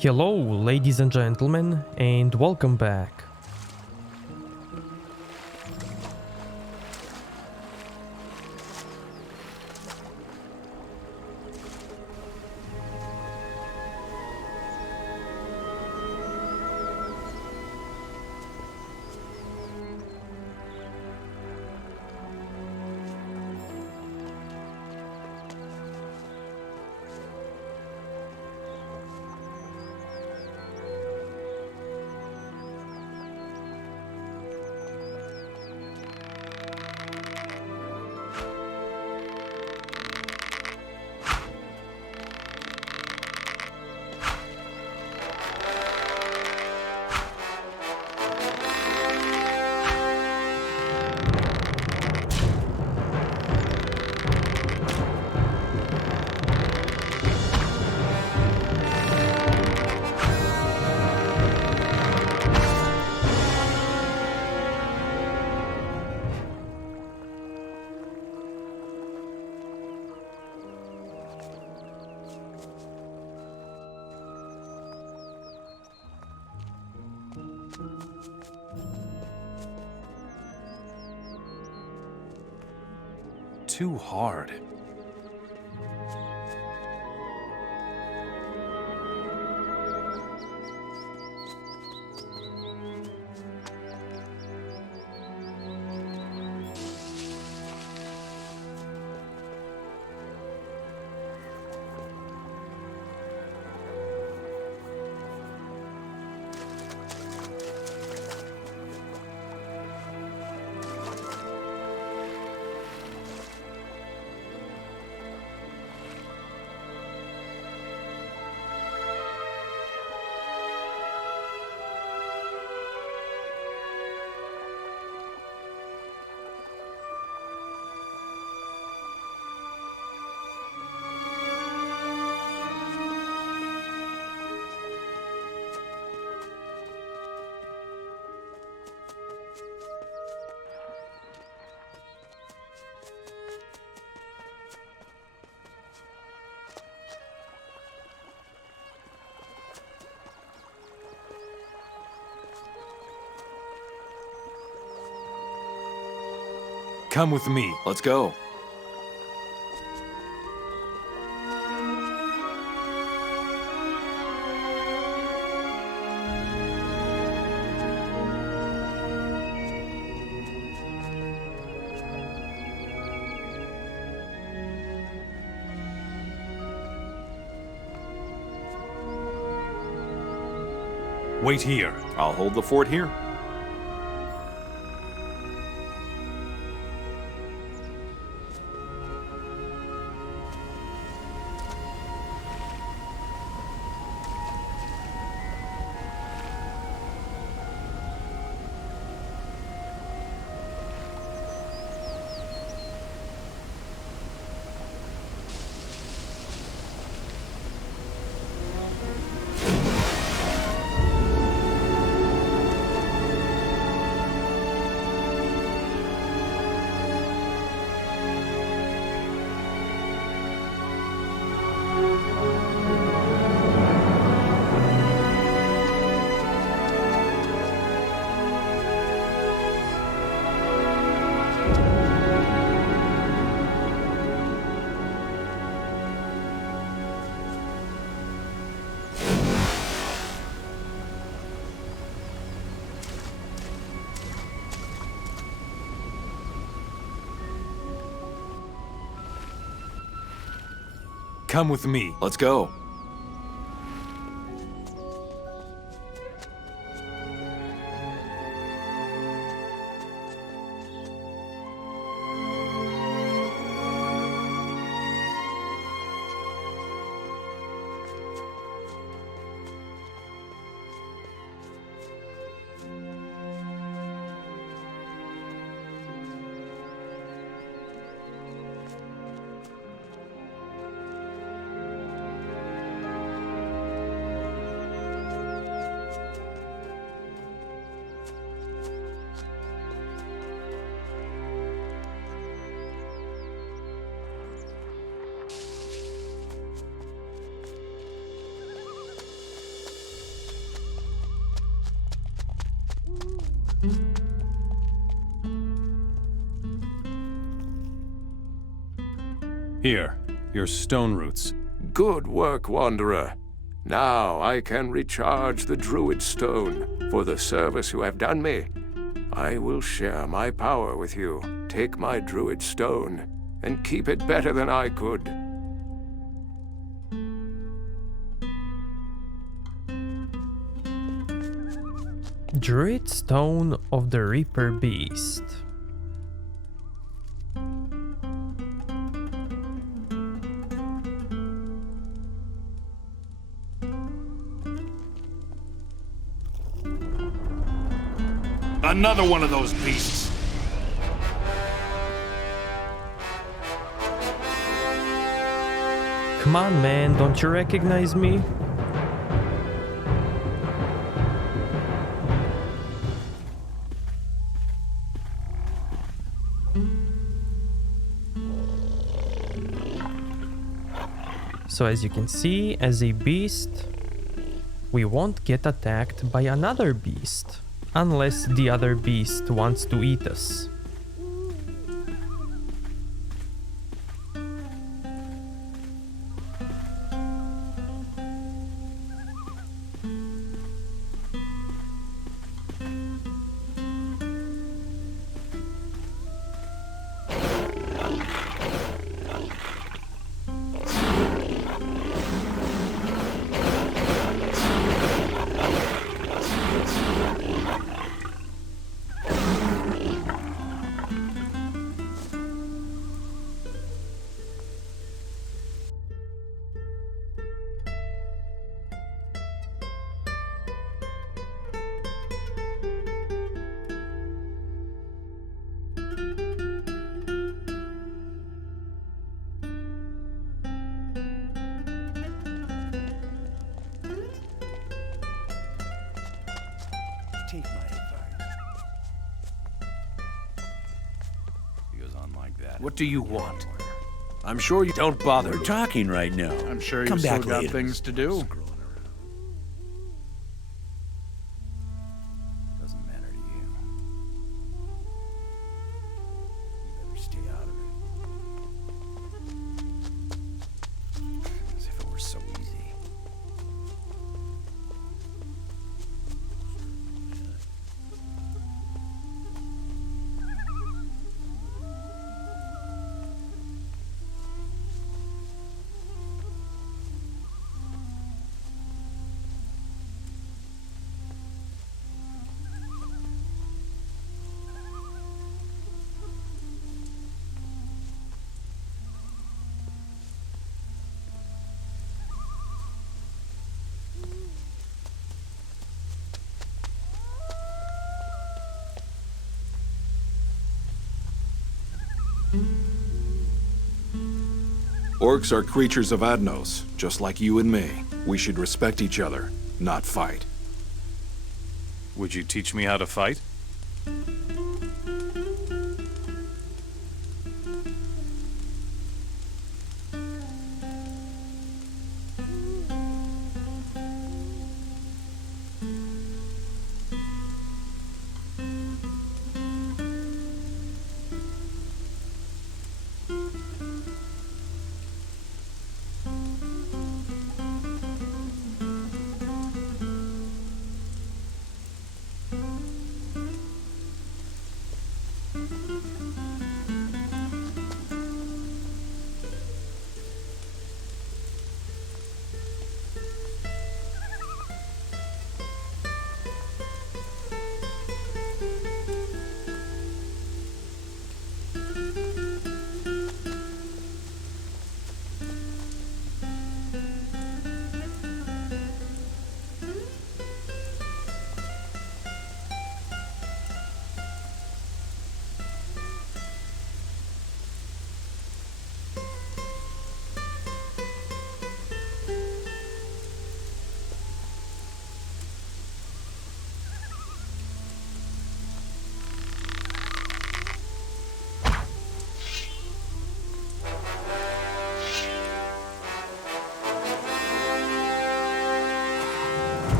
Hello, ladies and gentlemen, and welcome back. Too hard. Come with me. Let's go. Wait here. I'll hold the fort here. Come with me. Let's go. Here, your stone roots. Good work, Wanderer. Now I can recharge the druid stone for the service you have done me. I will share my power with you. Take my druid stone and keep it better than I could. Druid Stone of the Reaper Beast. Another one of those beasts. Come on, man, don't you recognize me? So as you can see, as a beast, we won't get attacked by another beast, unless the other beast wants to eat us. Take my advice. He goes on like that. What do you want? I'm sure you don't bother. We're talking right now. I'm sure Come you've still back got later. things to do. Doesn't matter to you. You better stay out of it. As if it were so easy. Orcs are creatures of Adnos, just like you and me. We should respect each other, not fight. Would you teach me how to fight?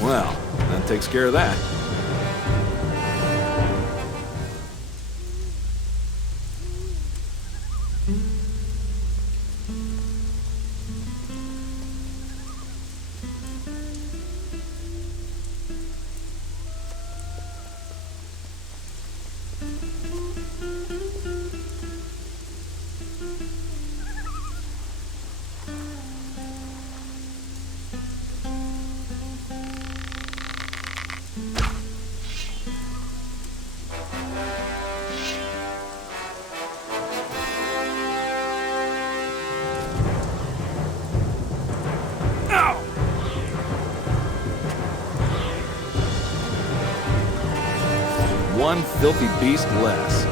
Well, that takes care of that. filthy beast less.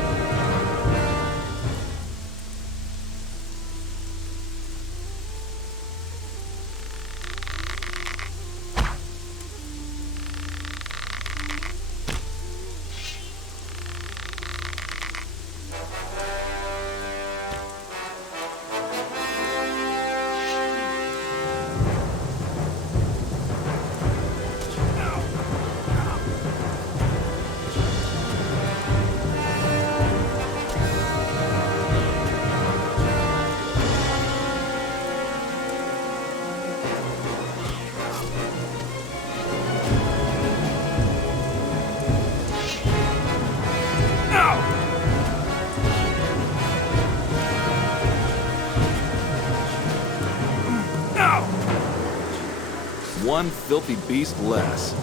One filthy beast less.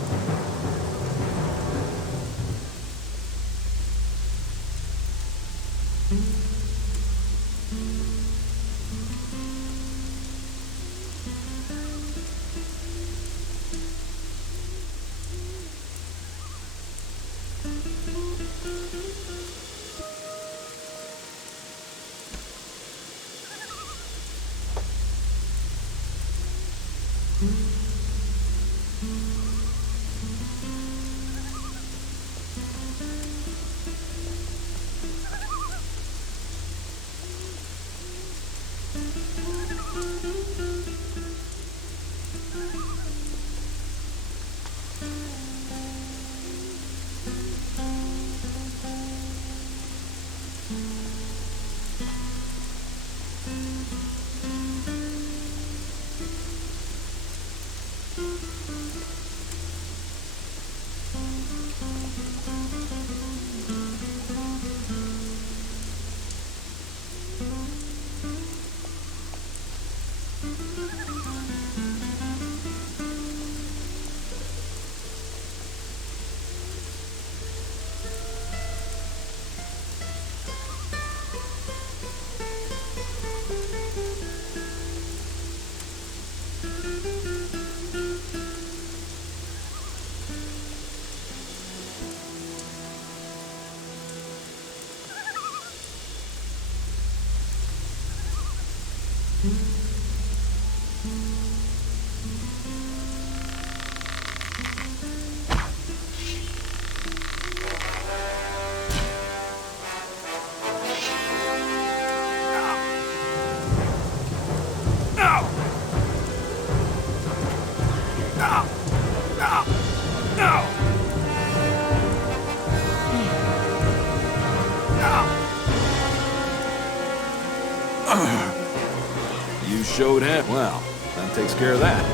You showed him. Well, that takes care of that.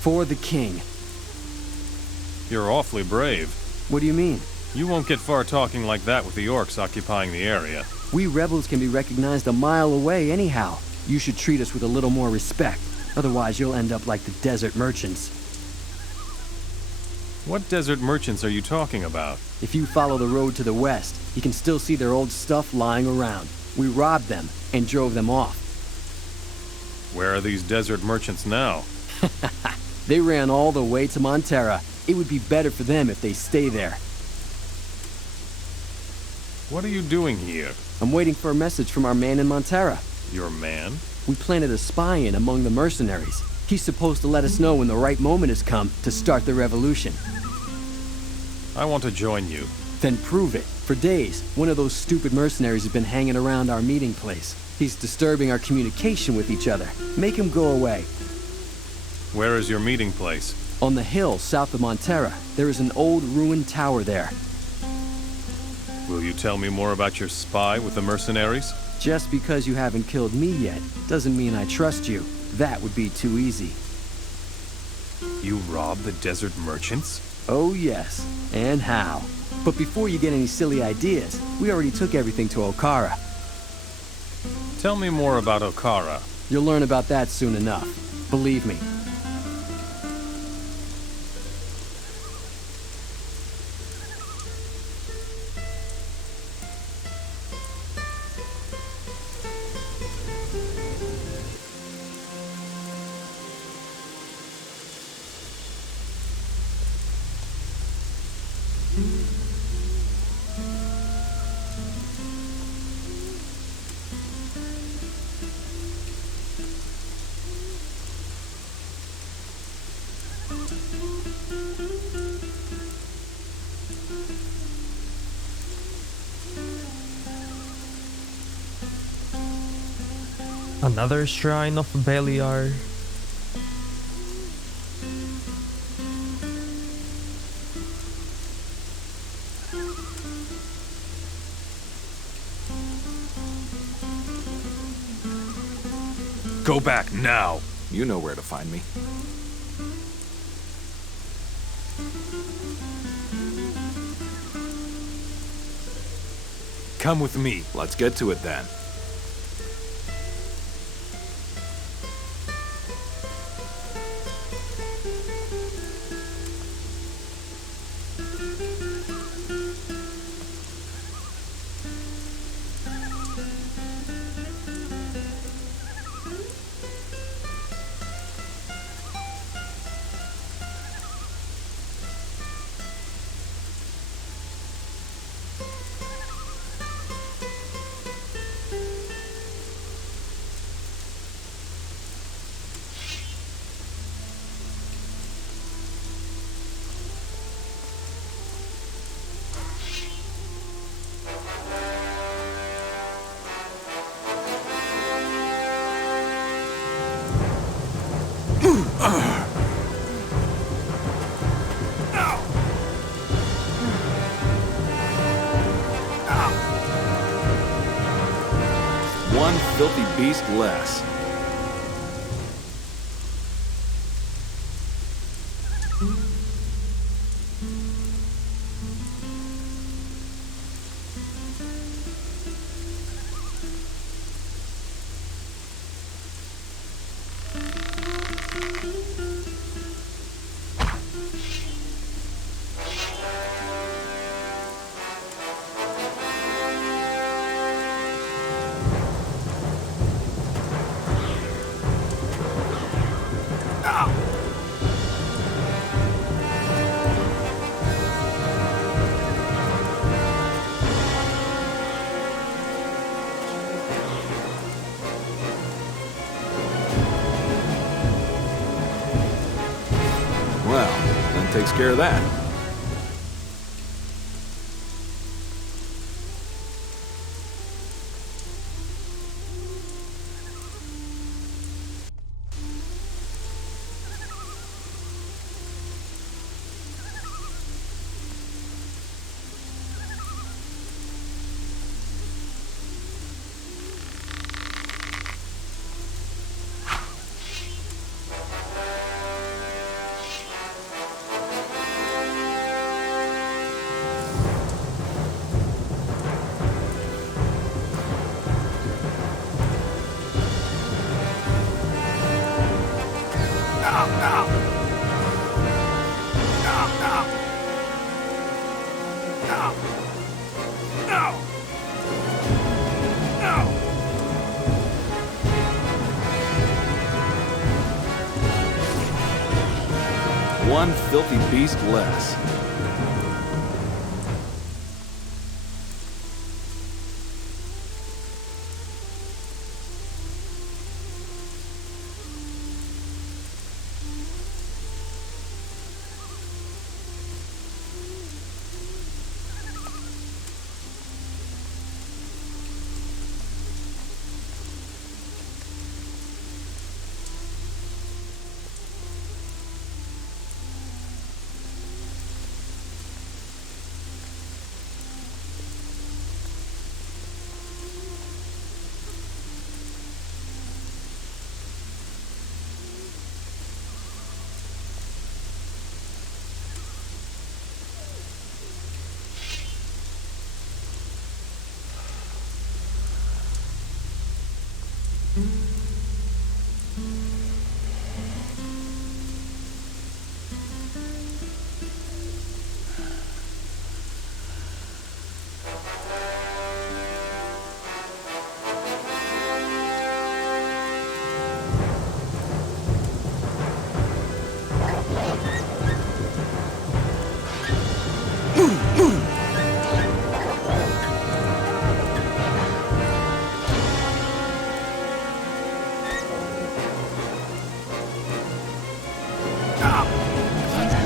For the king. You're awfully brave. What do you mean? You won't get far talking like that with the orcs occupying the area. We rebels can be recognized a mile away anyhow. You should treat us with a little more respect. Otherwise, you'll end up like the desert merchants. What desert merchants are you talking about? If you follow the road to the west, you can still see their old stuff lying around. We robbed them and drove them off. Where are these desert merchants now? They ran all the way to Montera. It would be better for them if they stay there. What are you doing here? I'm waiting for a message from our man in Montera. Your man? We planted a spy in among the mercenaries. He's supposed to let us know when the right moment has come to start the revolution. I want to join you. Then prove it. For days, one of those stupid mercenaries has been hanging around our meeting place. He's disturbing our communication with each other. Make him go away. Where is your meeting place? On the hill south of Montera, there is an old ruined tower there. Will you tell me more about your spy with the mercenaries? Just because you haven't killed me yet, doesn't mean I trust you. That would be too easy. You robbed the desert merchants? Oh yes, and how. But before you get any silly ideas, we already took everything to Okara. Tell me more about Okara. You'll learn about that soon enough. Believe me. Another shrine of Beliar. Go back now! You know where to find me. Come with me. Let's get to it then. One filthy beast less. Well, that takes care of that. One filthy beast less.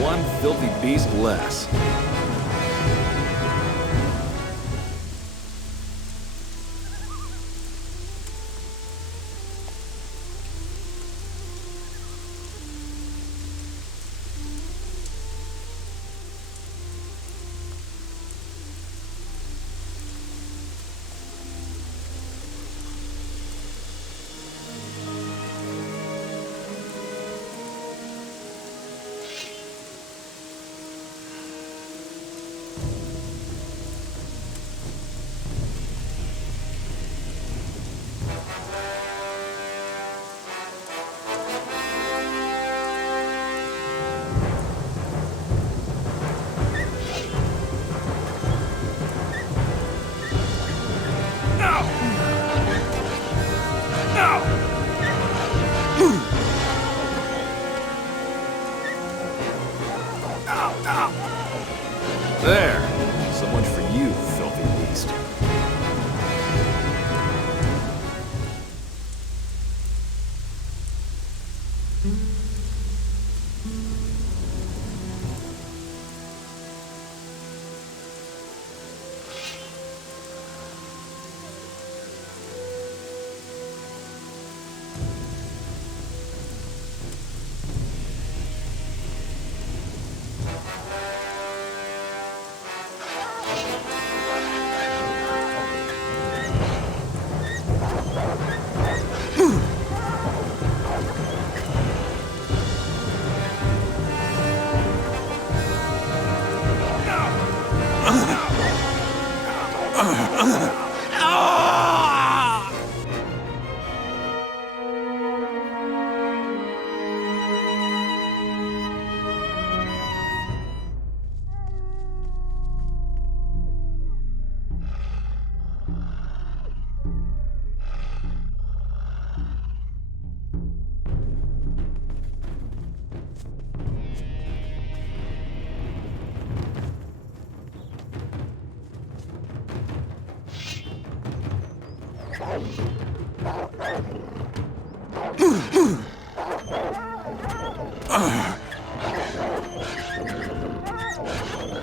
One filthy beast less. There. So much for you, filthy beast.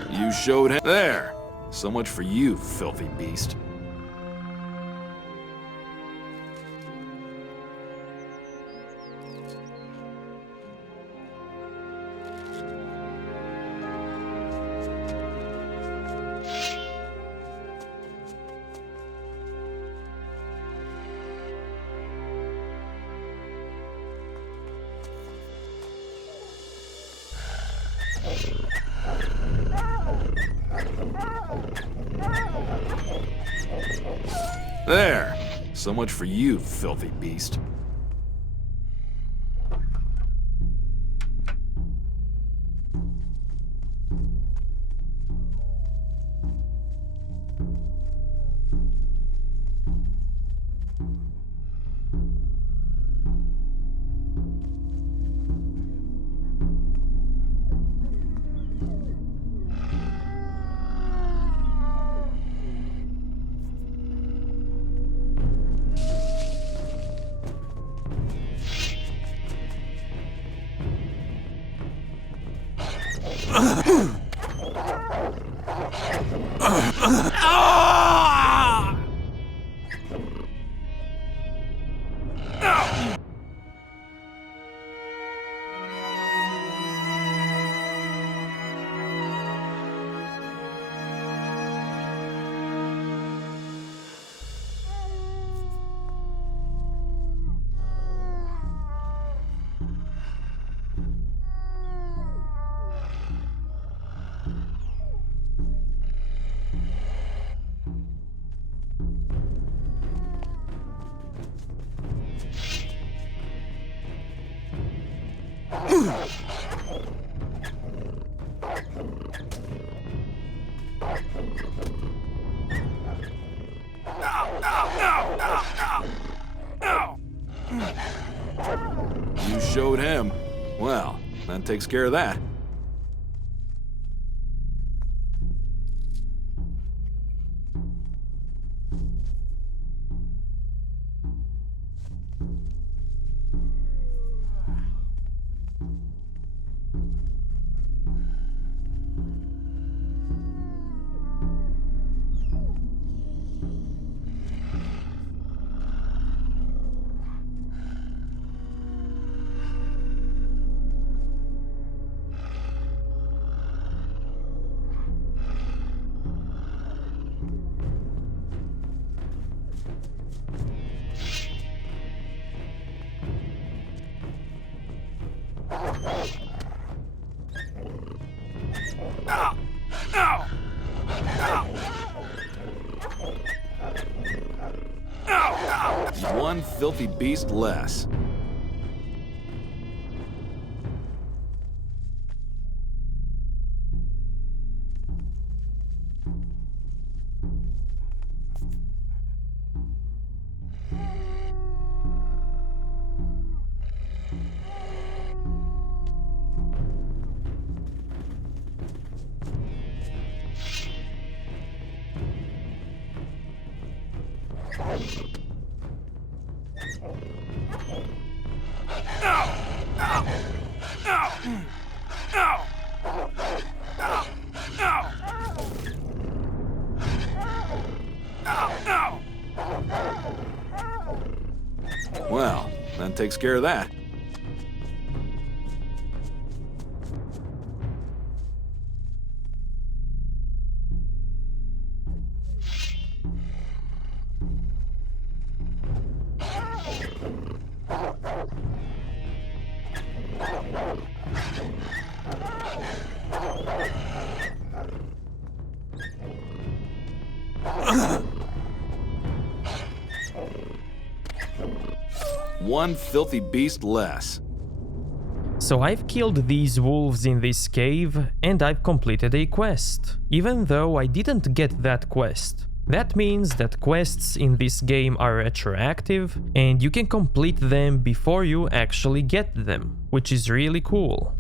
You showed him. There. So much for you, filthy beast. There. So much for you, filthy beast. You showed him. Well, that takes care of that. One filthy beast less. Well, that takes care of that. One filthy beast less. So I've killed these wolves in this cave, and I've completed a quest, even though I didn't get that quest. That means that quests in this game are retroactive, and you can complete them before you actually get them, which is really cool.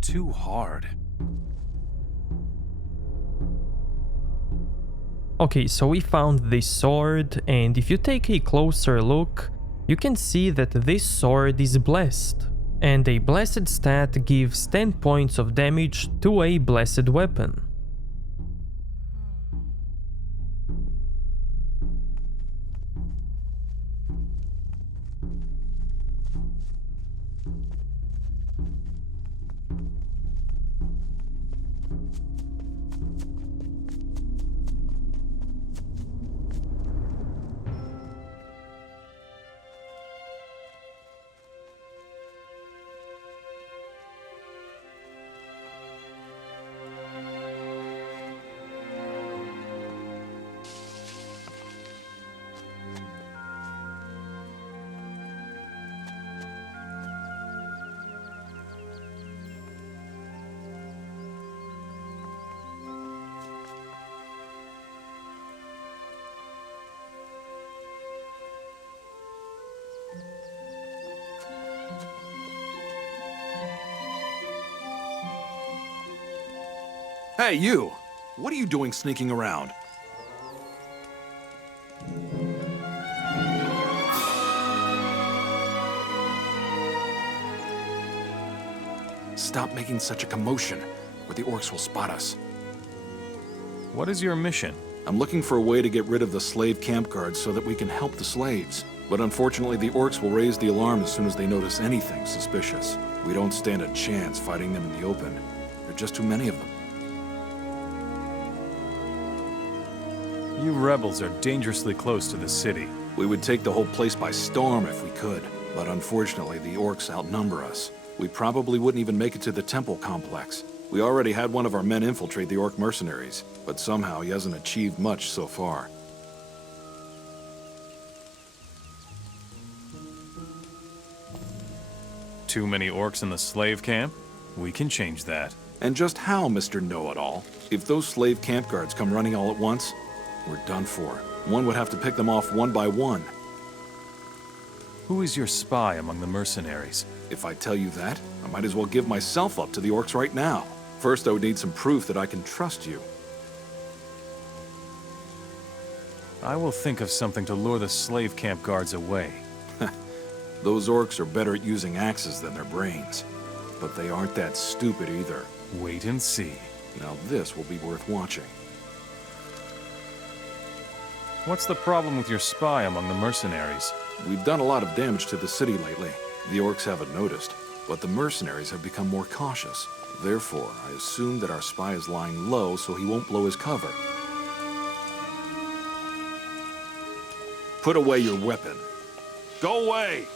Too hard. Okay, so we found this sword, and if you take a closer look, you can see that this sword is blessed, and a blessed stat gives 10 points of damage to a blessed weapon. Hey, you! What are you doing sneaking around? Stop making such a commotion, or the orcs will spot us. What is your mission? I'm looking for a way to get rid of the slave camp guards so that we can help the slaves. But unfortunately, the orcs will raise the alarm as soon as they notice anything suspicious. We don't stand a chance fighting them in the open. There are just too many of them. You rebels are dangerously close to the city. We would take the whole place by storm if we could, but unfortunately the orcs outnumber us. We probably wouldn't even make it to the temple complex. We already had one of our men infiltrate the orc mercenaries, but somehow he hasn't achieved much so far. Too many orcs in the slave camp? We can change that. And just how, Mr. Know-It-All? If those slave camp guards come running all at once, we're done for. One would have to pick them off one by one. Who is your spy among the mercenaries? If I tell you that, I might as well give myself up to the orcs right now. First, I would need some proof that I can trust you. I will think of something to lure the slave camp guards away. Those orcs are better at using axes than their brains. But they aren't that stupid either. Wait and see. Now this will be worth watching. What's the problem with your spy among the mercenaries? We've done a lot of damage to the city lately. The orcs haven't noticed, but the mercenaries have become more cautious. Therefore, I assume that our spy is lying low so he won't blow his cover. Put away your weapon. Go away!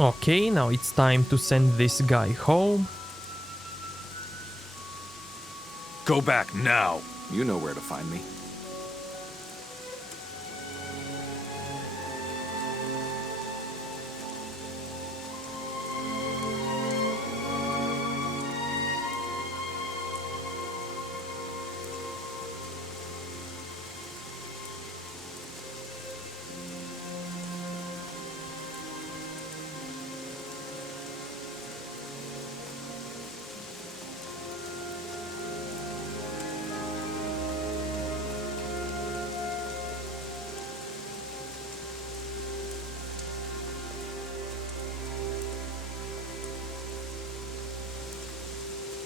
Okay, now it's time to send this guy home. Go back now! You know where to find me.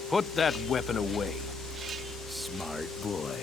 Put that weapon away. Smart boy.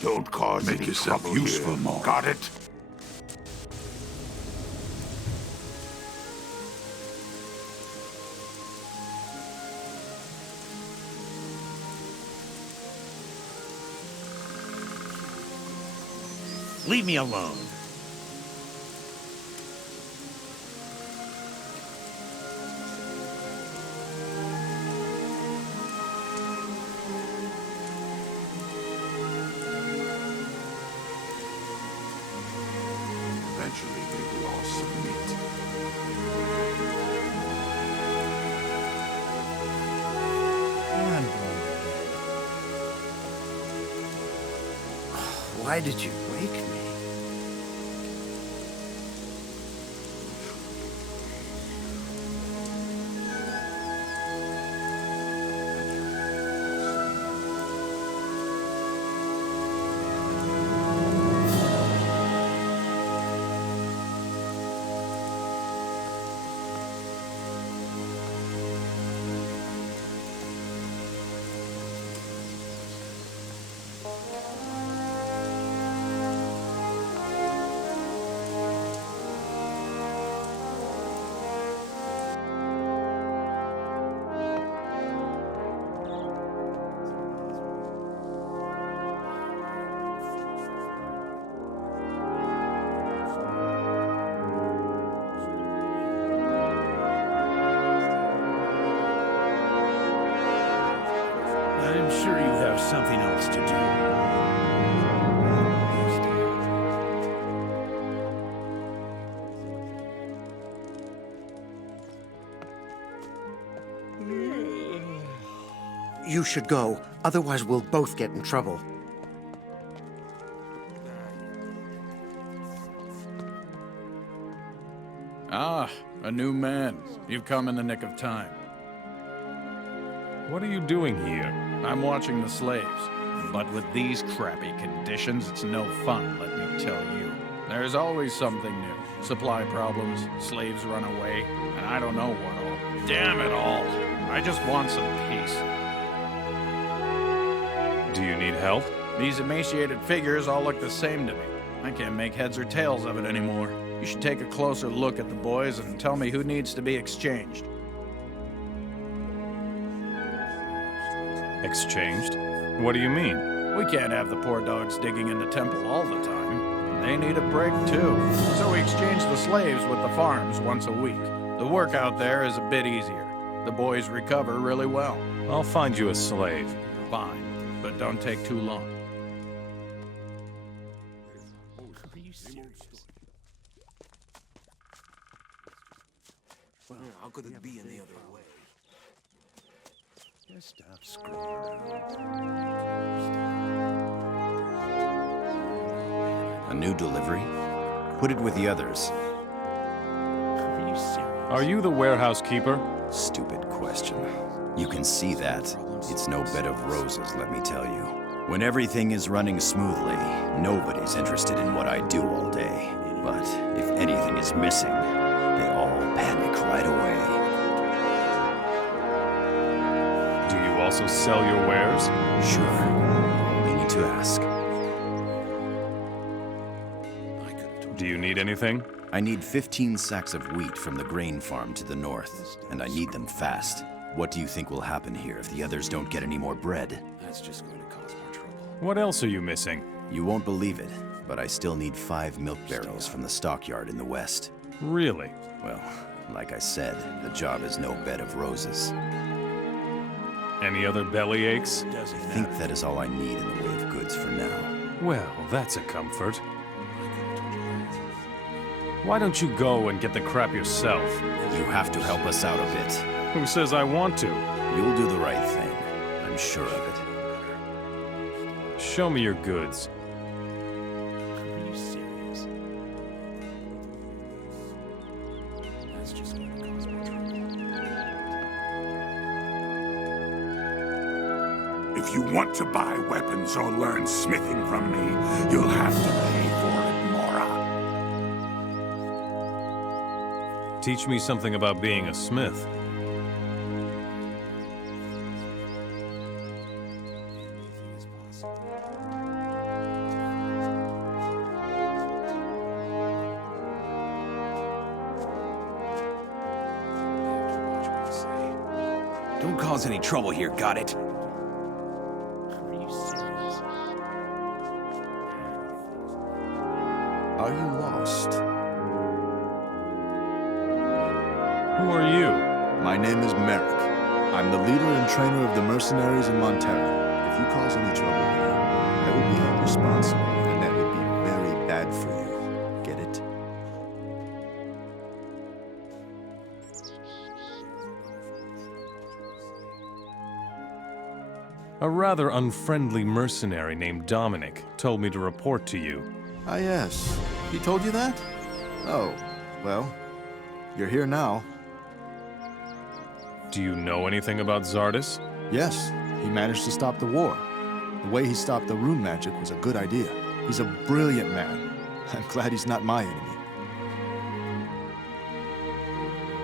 Don't cause Make any yourself trouble useful, here. Maul. Got it? Leave me alone. Eventually they will all submit. Why did you wake me? I'm sure you have something else to do. You should go, otherwise we'll both get in trouble. Ah, a new man. You've come in the nick of time. What are you doing here? I'm watching the slaves. But with these crappy conditions, it's no fun, let me tell you. There's always something new. Supply problems, slaves run away, and I don't know what all. Damn it all. I just want some peace. Do you need help? These emaciated figures all look the same to me. I can't make heads or tails of it anymore. You should take a closer look at the boys and tell me who needs to be exchanged. Exchanged? What do you mean? We can't have the poor dogs digging in the temple all the time. They need a break too. So we exchange the slaves with the farms once a week. The work out there is a bit easier. The boys recover really well. I'll find you a slave. Fine, but don't take too long. Well, how could it be any other way? Just stop screwing around. A new delivery? Put it with the others. Are you serious? Are you the warehouse keeper? Stupid question. You can see that. It's no bed of roses, let me tell you. When everything is running smoothly, nobody's interested in what I do all day. But if anything is missing, they all panic right away. Do you also sell your wares? Sure. Only need to ask. Do you need anything? I need 15 sacks of wheat from the grain farm to the north, and I need them fast. What do you think will happen here if the others don't get any more bread? That's just going to cause more trouble. What else are you missing? You won't believe it, but I still need 5 milk barrels from the stockyard in the west. Really? Well, like I said, the job is no bed of roses. Any other belly aches? I think that is all I need in the way of goods for now. Well, that's a comfort. Why don't you go and get the crap yourself? You have to help us out a bit. Who says I want to? You'll do the right thing. I'm sure of it. Show me your goods. Are you serious? That's just going to cause more trouble. If you want to buy weapons or learn smithing from me, you'll have to pay for it, Mora. Teach me something about being a smith. Don't cause any trouble here, got it? Are you serious? Are you lost? Who are you? My name is Merrick. I'm the leader and trainer of the mercenaries in Montera. If you cause any trouble here, I will be held responsible, and that would be very bad for you. Get it? A rather unfriendly mercenary named Dominic told me to report to you. Ah, yes. He told you that? Oh, well, you're here now. Do you know anything about Zardis? Yes, he managed to stop the war. The way he stopped the rune magic was a good idea. He's a brilliant man. I'm glad he's not my enemy.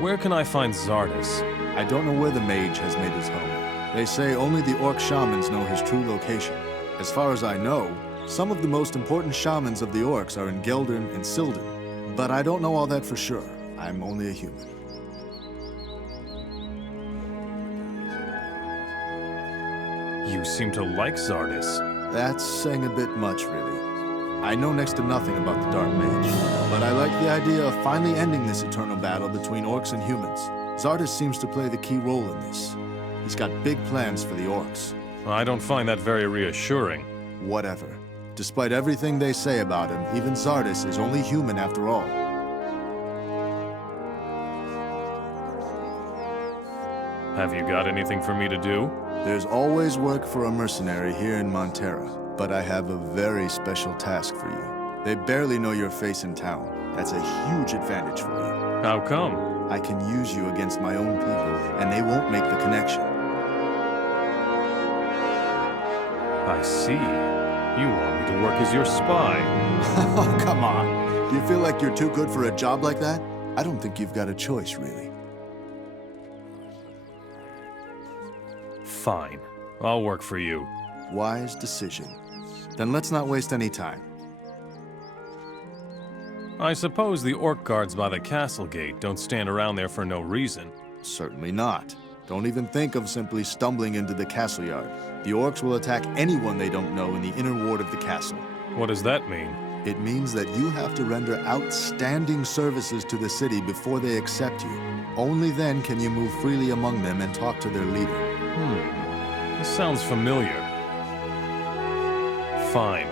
Where can I find Zardis? I don't know where the mage has made his home. They say only the orc shamans know his true location. As far as I know, some of the most important shamans of the orcs are in Geldern and Silden. But I don't know all that for sure. I'm only a human. You seem to like Zardis. That's saying a bit much, really. I know next to nothing about the Dark Mage, but I like the idea of finally ending this eternal battle between orcs and humans. Zardis seems to play the key role in this. He's got big plans for the orcs. I don't find that very reassuring. Whatever. Despite everything they say about him, even Zardis is only human after all. Have you got anything for me to do? There's always work for a mercenary here in Montera, but I have a very special task for you. They barely know your face in town. That's a huge advantage for you. How come? I can use you against my own people, and they won't make the connection. I see. You want me to work as your spy. Oh, come on. Do you feel like you're too good for a job like that? I don't think you've got a choice, really. Fine. I'll work for you. Wise decision. Then let's not waste any time. I suppose the orc guards by the castle gate don't stand around there for no reason. Certainly not. Don't even think of simply stumbling into the castle yard. The orcs will attack anyone they don't know in the inner ward of the castle. What does that mean? It means that you have to render outstanding services to the city before they accept you. Only then can you move freely among them and talk to their leader. This sounds familiar. Fine.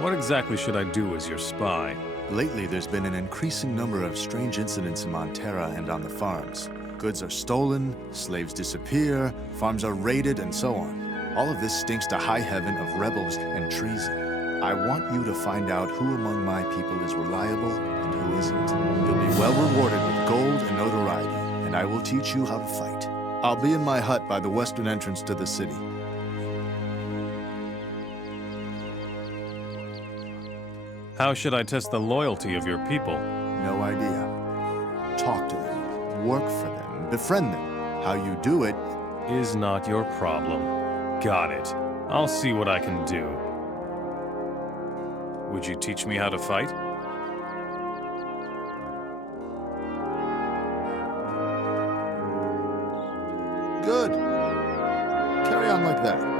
What exactly should I do as your spy? Lately, there's been an increasing number of strange incidents in Montera and on the farms. Goods are stolen, slaves disappear, farms are raided, and so on. All of this stinks to high heaven of rebels and treason. I want you to find out who among my people is reliable and who isn't. You'll be well rewarded with gold and notoriety, and I will teach you how to fight. I'll be in my hut by the western entrance to the city. How should I test the loyalty of your people? No idea. Talk to them, work for them, befriend them. How you do it is not your problem. Got it. I'll see what I can do. Would you teach me how to fight? Good. Carry on like that.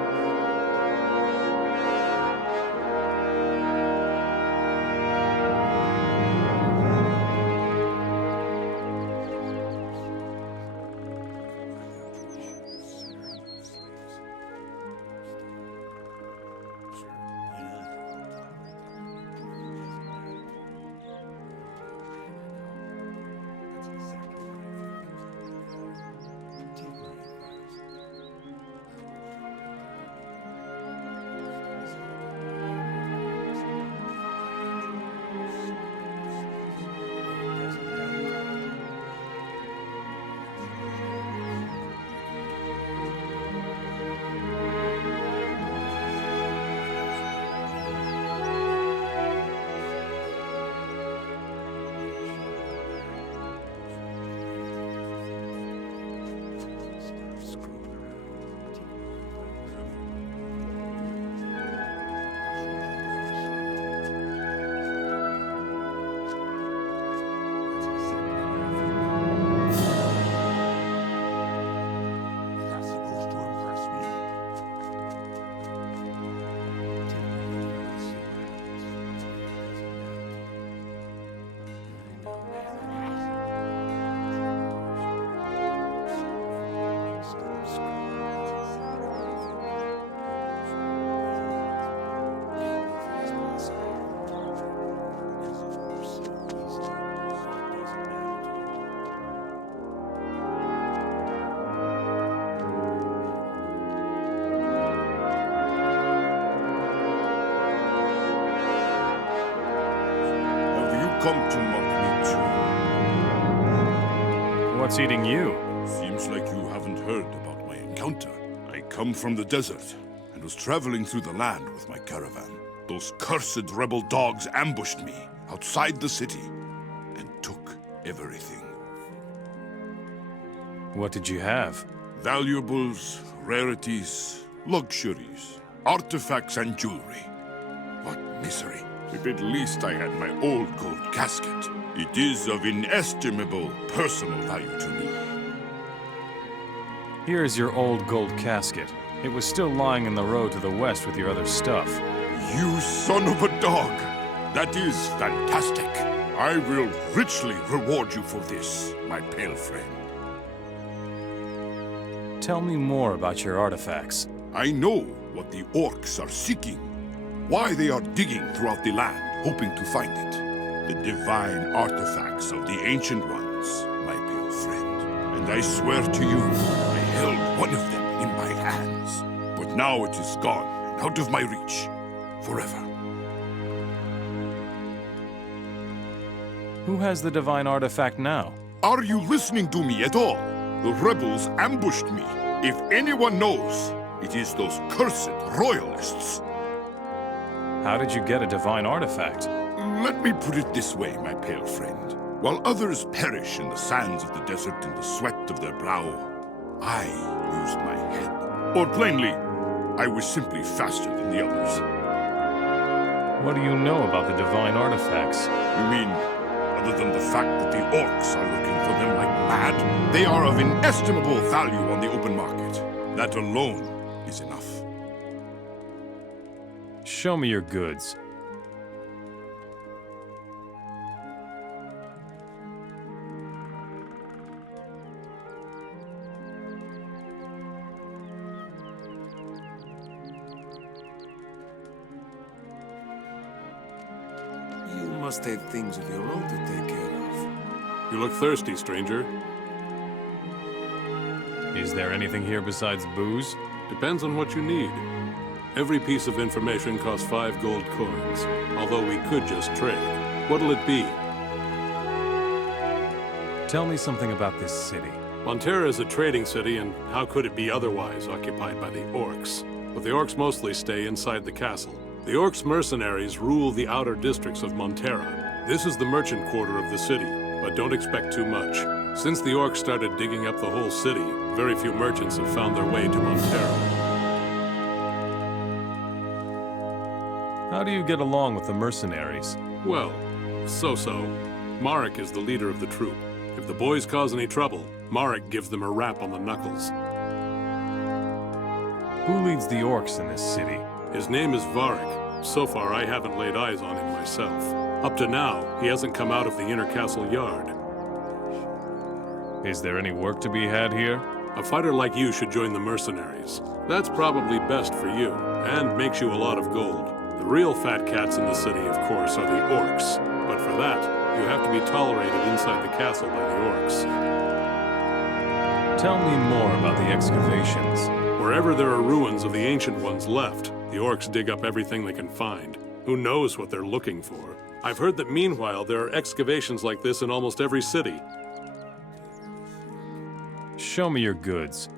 come to mock me too. What's eating you? Seems like you haven't heard about my encounter. I come from the desert, and was traveling through the land with my caravan. Those cursed rebel dogs ambushed me outside the city, and took everything. What did you have? Valuables, rarities, luxuries, artifacts and jewelry. What misery. If at least I had my old gold casket. It is of inestimable personal value to me. Here is your old gold casket. It was still lying in the road to the west with your other stuff. You son of a dog! That is fantastic. I will richly reward you for this, my pale friend. Tell me more about your artifacts. I know what the orcs are seeking. Why they are digging throughout the land, hoping to find it. The divine artifacts of the Ancient Ones, my pale friend. And I swear to you, I held one of them in my hands. But now it is gone, out of my reach. Forever. Who has the divine artifact now? Are you listening to me at all? The rebels ambushed me. If anyone knows, it is those cursed royalists. How did you get a divine artifact? Let me put it this way, my pale friend. While others perish in the sands of the desert in the sweat of their brow, I used my head. Or plainly, I was simply faster than the others. What do you know about the divine artifacts? You mean, other than the fact that the orcs are looking for them like mad, they are of inestimable value on the open market. That alone is enough. Show me your goods. You must have things of your own to take care of. You look thirsty, stranger. Is there anything here besides booze? Depends on what you need. Every piece of information costs 5 gold coins, although we could just trade. What'll it be? Tell me something about this city. Montera is a trading city, and how could it be otherwise occupied by the orcs? But the orcs mostly stay inside the castle. The orcs' mercenaries rule the outer districts of Montera. This is the merchant quarter of the city, but don't expect too much. Since the orcs started digging up the whole city, very few merchants have found their way to Montera. How do you get along with the mercenaries? Well, so-so. Marek is the leader of the troop. If the boys cause any trouble, Marek gives them a rap on the knuckles. Who leads the orcs in this city? His name is Varric. So far, I haven't laid eyes on him myself. Up to now, he hasn't come out of the inner castle yard. Is there any work to be had here? A fighter like you should join the mercenaries. That's probably best for you, and makes you a lot of gold. The real fat cats in the city, of course, are the orcs. But for that, you have to be tolerated inside the castle by the orcs. Tell me more about the excavations. Wherever there are ruins of the Ancient Ones left, the orcs dig up everything they can find. Who knows what they're looking for? I've heard that meanwhile, there are excavations like this in almost every city. Show me your goods.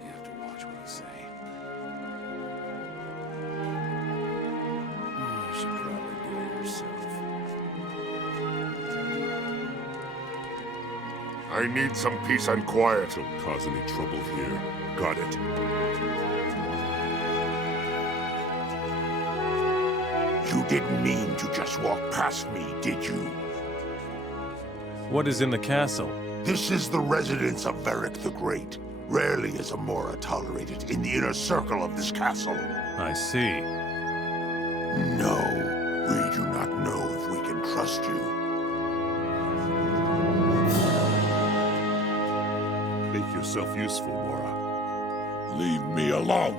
You have to watch what you say. You should probably do it yourself. I need some peace and quiet. Don't cause any trouble here. Got it. You didn't mean to just walk past me, did you? What is in the castle? This is the residence of Varric the Great. Rarely is a Mora tolerated in the inner circle of this castle. I see. No, we do not know if we can trust you. Make yourself useful, Mora. Leave me alone.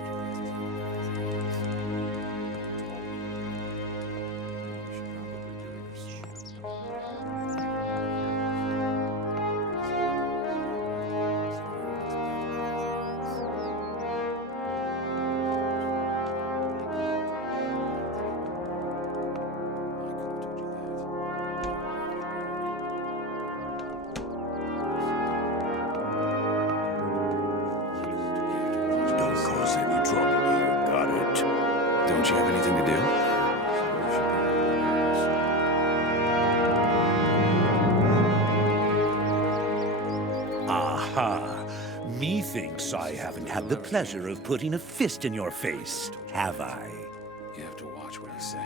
Don't you have anything to do? Aha! Methinks I haven't had the pleasure of putting a fist in your face, have I? You have to watch what you say.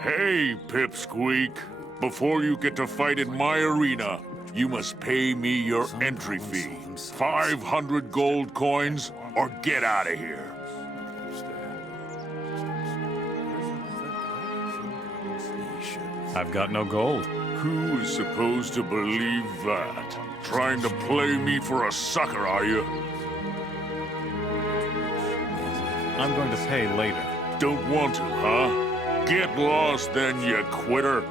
Hey, Pipsqueak. Before you get to fight in my arena, you must pay me your entry fee. 500 gold coins, or get out of here. I've got no gold. Who is supposed to believe that? Trying to play me for a sucker, are you? I'm going to pay later. Don't want to, huh? Get lost then, you quitter.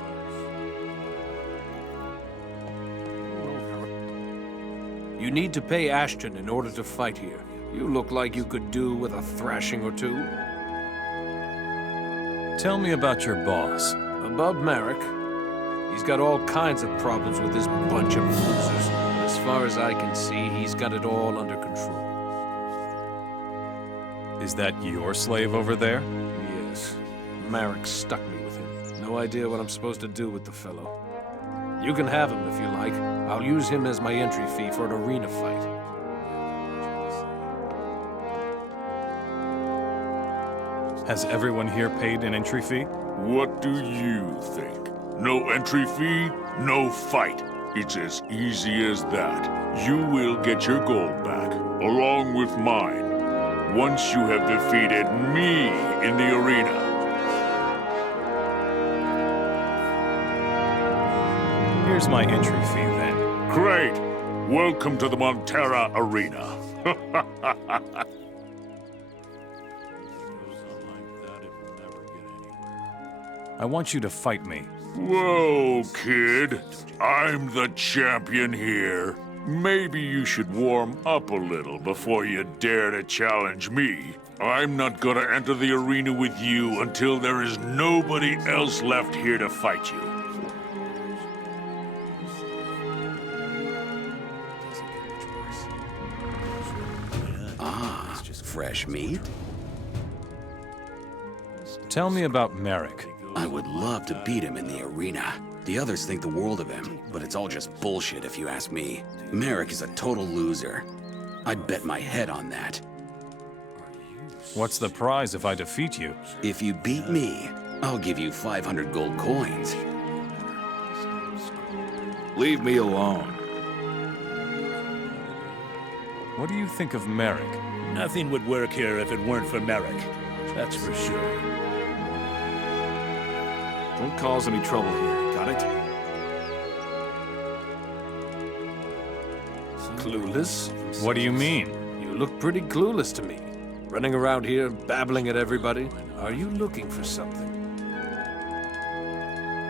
You need to pay Ashton in order to fight here. You look like you could do with a thrashing or two. Tell me about your boss. Above Merrick. He's got all kinds of problems with this bunch of losers. As far as I can see, he's got it all under control. Is that your slave over there? Yes. Merrick stuck me with him. No idea what I'm supposed to do with the fellow. You can have him if you like. I'll use him as my entry fee for an arena fight. Has everyone here paid an entry fee? What do you think? No entry fee, no fight. It's as easy as that. You will get your gold back, along with mine, once you have defeated me in the arena. Here's my entry fee, then. Great! Welcome to the Montera Arena. I want you to fight me. Whoa, kid. I'm the champion here. Maybe you should warm up a little before you dare to challenge me. I'm not gonna enter the arena with you until there is nobody else left here to fight you. Ah, fresh meat? Tell me about Merrick. I would love to beat him in the arena. The others think the world of him, but it's all just bullshit if you ask me. Merrick is a total loser. I'd bet my head on that. What's the prize if I defeat you? If you beat me, I'll give you 500 gold coins. Leave me alone. What do you think of Merrick? Nothing would work here if it weren't for Merrick. That's for sure. Don't cause any trouble here, got it? Clueless? What do you mean? You look pretty clueless to me. Running around here, babbling at everybody. Are you looking for something?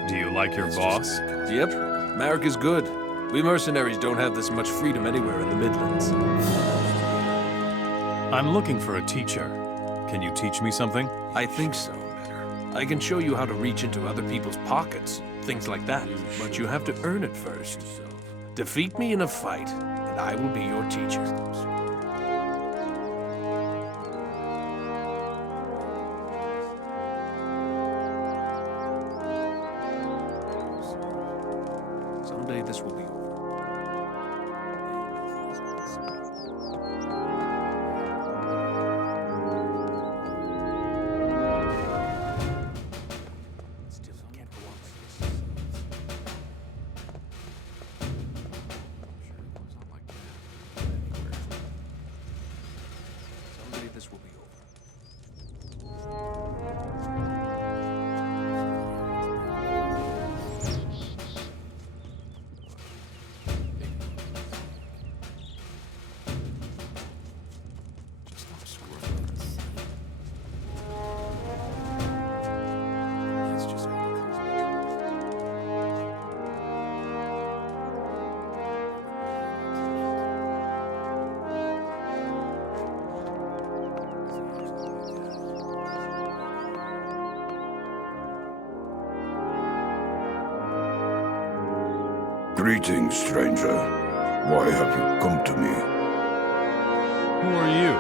Do you like your boss? Yep. Merrick is good. We mercenaries don't have this much freedom anywhere in the Midlands. I'm looking for a teacher. Can you teach me something? I think so. I can show you how to reach into other people's pockets, things like that. But you have to earn it first. Defeat me in a fight, and I will be your teacher. Someday this will be over. This will be over. Greetings, stranger. Why have you come to me? Who are you?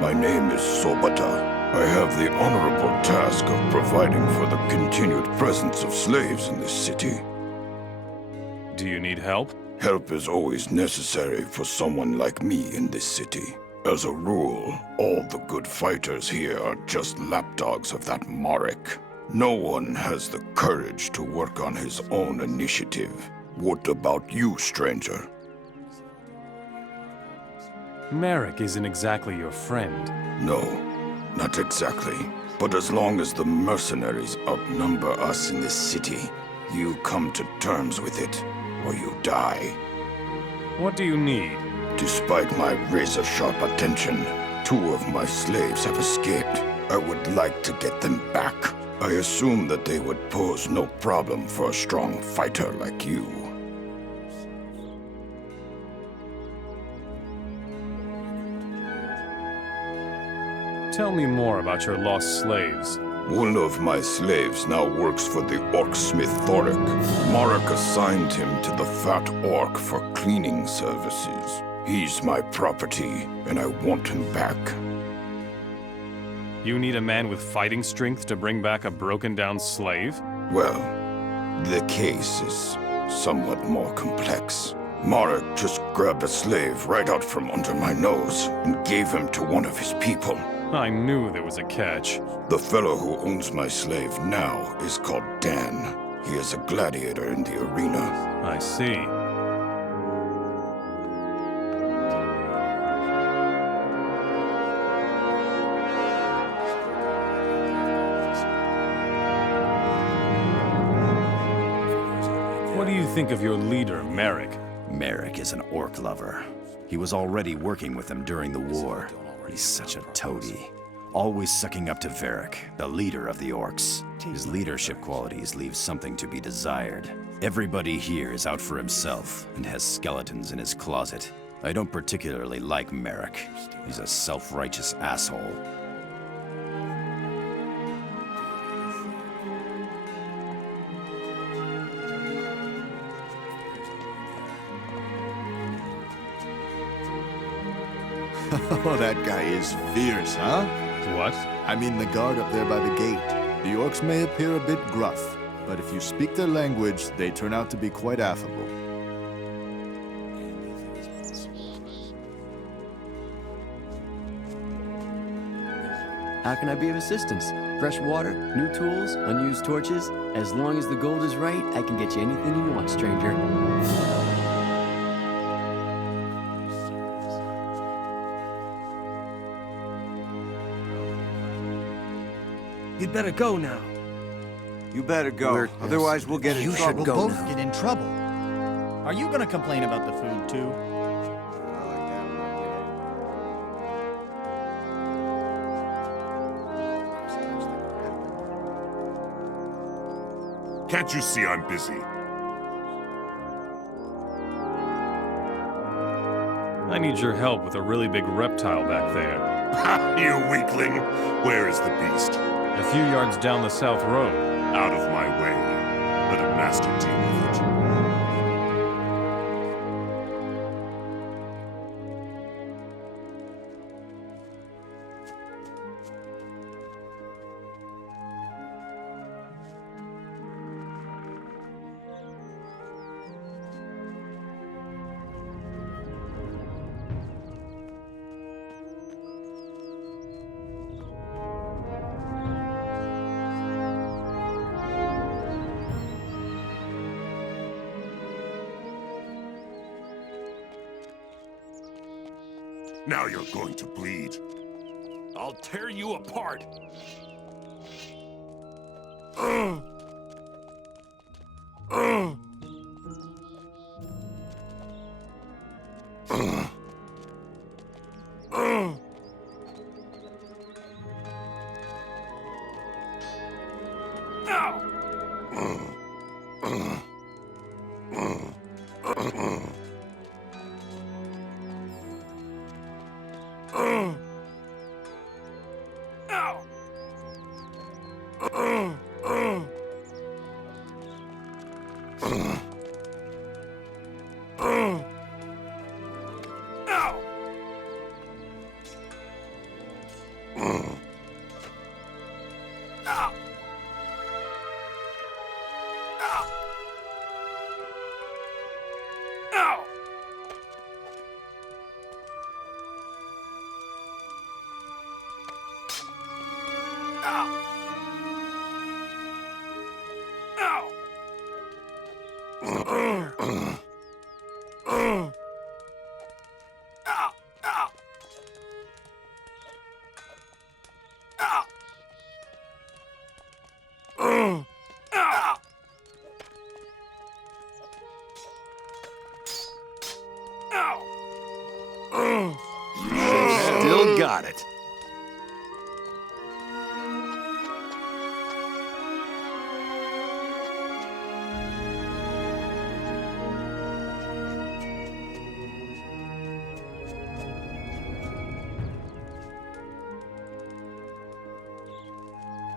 My name is Sobata. I have the honorable task of providing for the continued presence of slaves in this city. Do you need help? Help is always necessary for someone like me in this city. As a rule, all the good fighters here are just lapdogs of that Marek. No one has the courage to work on his own initiative. What about you, stranger? Marek isn't exactly your friend. No, not exactly. But as long as the mercenaries outnumber us in this city, you come to terms with it, or you die. What do you need? Despite my razor-sharp attention, 2 of my slaves have escaped. I would like to get them back. I assume that they would pose no problem for a strong fighter like you. Tell me more about your lost slaves. One of my slaves now works for the orc smith Thoric. Marek assigned him to the fat orc for cleaning services. He's my property, and I want him back. You need a man with fighting strength to bring back a broken-down slave? Well, the case is somewhat more complex. Marek just grabbed a slave right out from under my nose and gave him to one of his people. I knew there was a catch. The fellow who owns my slave now is called Dan. He is a gladiator in the arena. I see. What do you think of your leader, Marek? Marek is an orc lover. He was already working with them during the war. He's such a toady. Always sucking up to Varric, the leader of the orcs. His leadership qualities leave something to be desired. Everybody here is out for himself and has skeletons in his closet. I don't particularly like Marek. He's a self-righteous asshole. Oh, that guy is fierce, huh? What? I mean the guard up there by the gate. The orcs may appear a bit gruff, but if you speak their language, they turn out to be quite affable. How can I be of assistance? Fresh water, new tools, unused torches? As long as the gold is right, I can get you anything you want, stranger. You'd better go now. You better go, otherwise we'll get in trouble. You should go now. get in trouble. Are you gonna complain about the food, too? Can't you see I'm busy? I need your help with a really big reptile back there. Ha! You weakling! Where is the beast? A few yards down the south road. Out of my way. Let a master deal with it. Now you're going to bleed. I'll tear you apart. Still got it.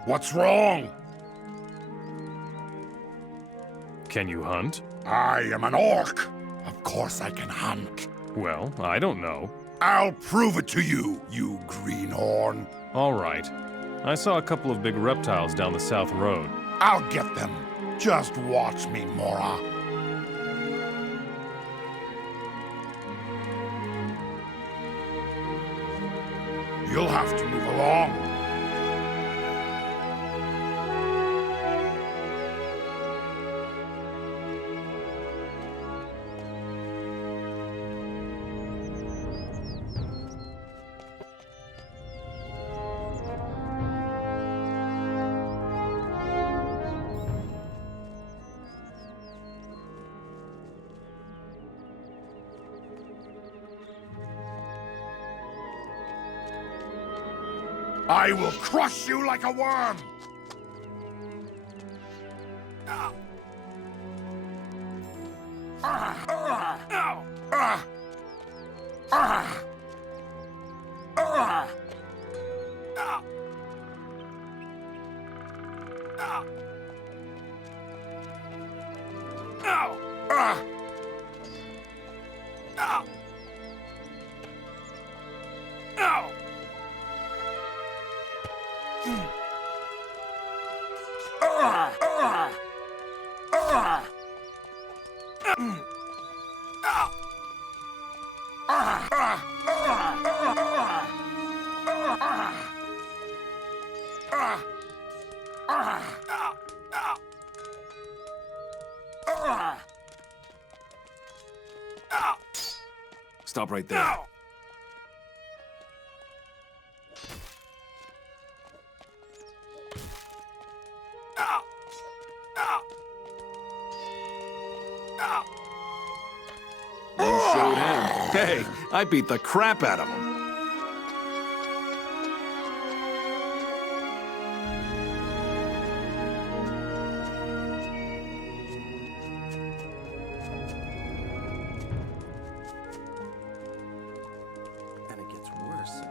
What's wrong? Can you hunt? I am an orc. Of course I can hunt. Well, I don't know. I'll prove it to you, you greenhorn. All right. I saw a couple of big reptiles down the south road. I'll get them. Just watch me, Mora. You'll have to move along. I will crush you like a worm! Stop right there. You showed him. Hey, I beat the crap out of him. And it gets worse.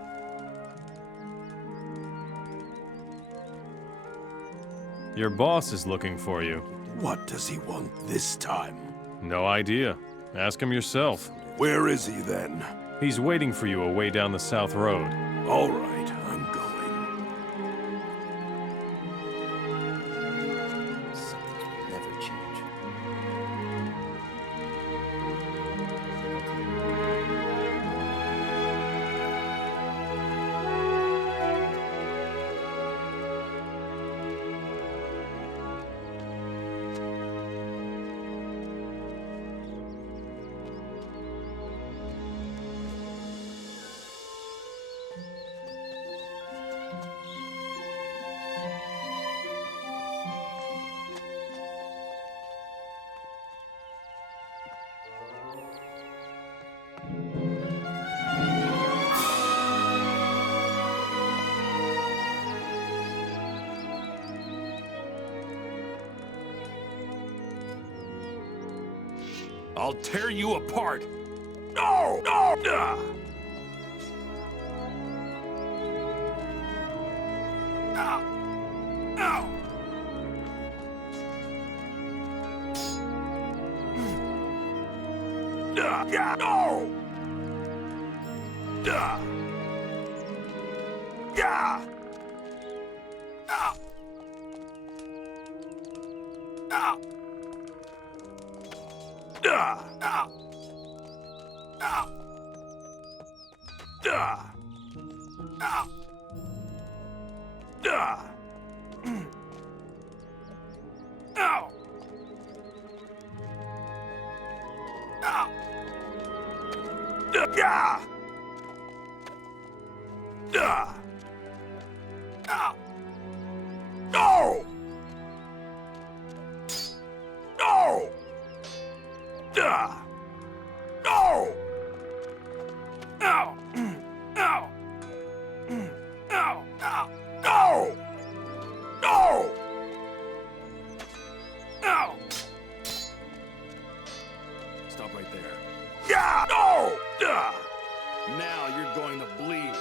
Your boss is looking for you. What does he want this time? No idea. Ask him yourself. Where is he then? He's waiting for you away down the south road. All right, I'm going. Something will never change. I'll tear you apart! No! No! No! No! Yeah! No! Yeah! Yeah! Stop right there. Yeah! No! Now you're going to bleed.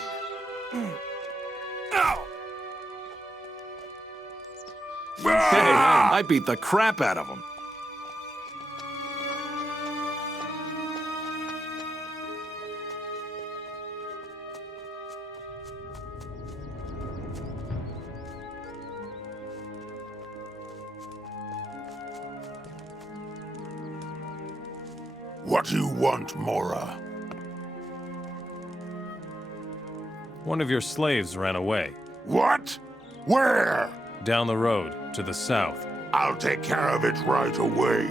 Hey, I beat the crap out of him. What do you want, Mora? One of your slaves ran away. What? Where? Down the road, to the south. I'll take care of it right away.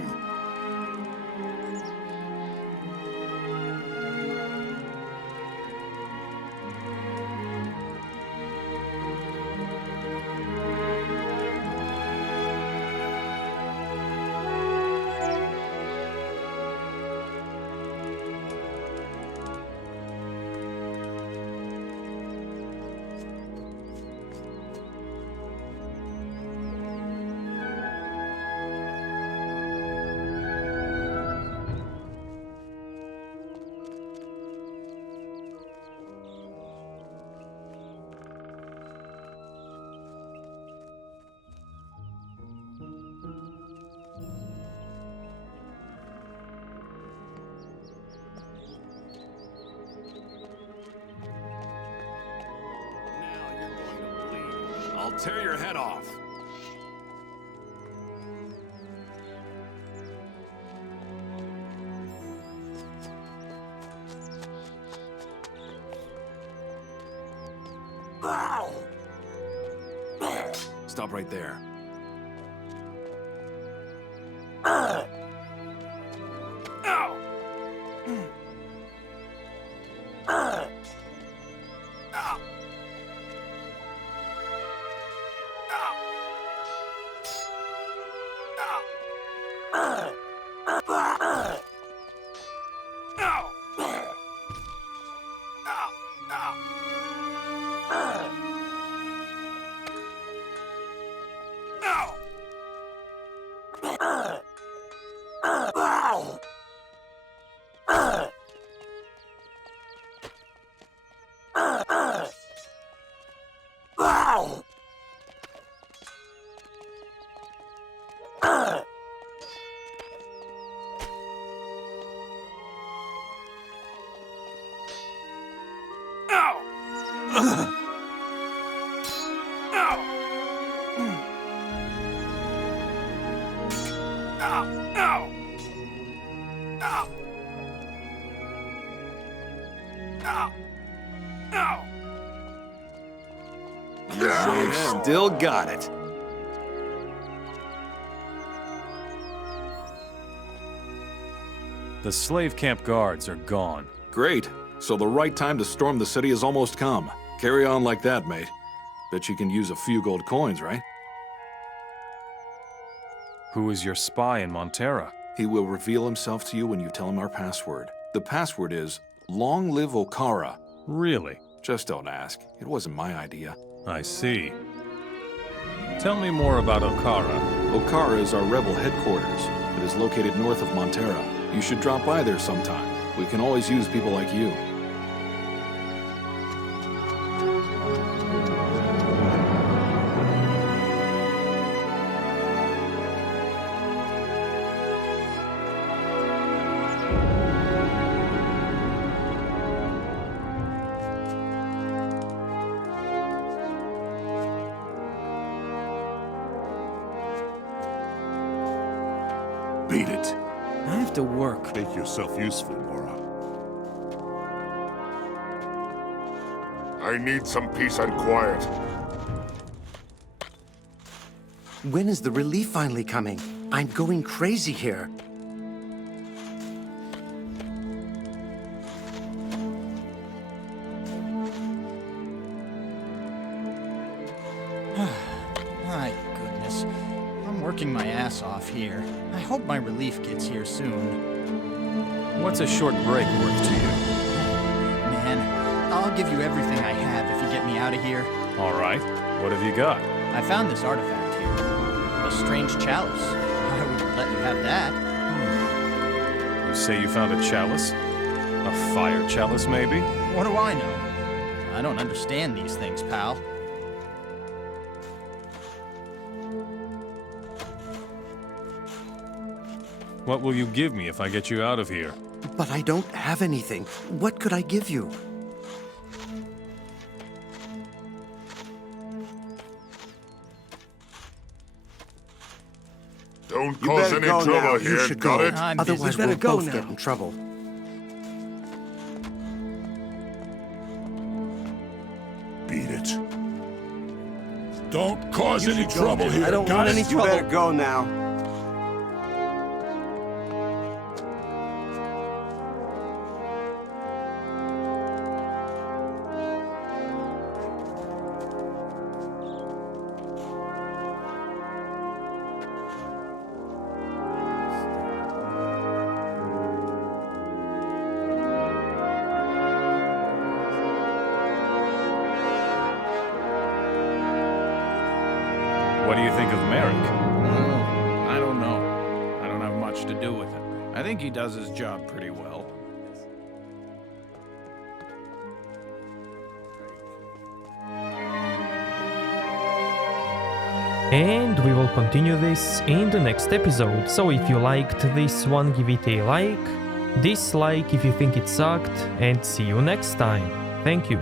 I'll tear your head off. Stop right there. Still got it. The slave camp guards are gone. Great. So the right time to storm the city has almost come. Carry on like that, mate. Bet you can use a few gold coins, right? Who is your spy in Montera? He will reveal himself to you when you tell him our password. The password is, Long Live Okara. Really? Just don't ask. It wasn't my idea. I see. Tell me more about Okara. Okara is our rebel headquarters. It is located north of Montera. You should drop by there sometime. We can always use people like you. Beat it. I have to work. Make yourself useful, Mora. I need some peace and quiet. When is the relief finally coming? I'm going crazy here. My goodness. I'm working my ass off here. I hope my relief gets here soon. What's a short break worth to you? Man, I'll give you everything I have if you get me out of here. All right. What have you got? I found this artifact here. A strange chalice. I wouldn't let you have that. You say you found a chalice? A fire chalice, maybe? What do I know? I don't understand these things, pal. What will you give me if I get you out of here? But I don't have anything. What could I give you? Don't cause any trouble here, You should go. got it? Otherwise we'll both get in trouble. Beat it. Don't cause any trouble here. I don't want any trouble. You better go now. What do you think of Merrick? Well, I don't know. I don't have much to do with him. I think he does his job pretty well. And we will continue this in the next episode, so if you liked this one, give it a like, dislike if you think it sucked, and see you next time. Thank you.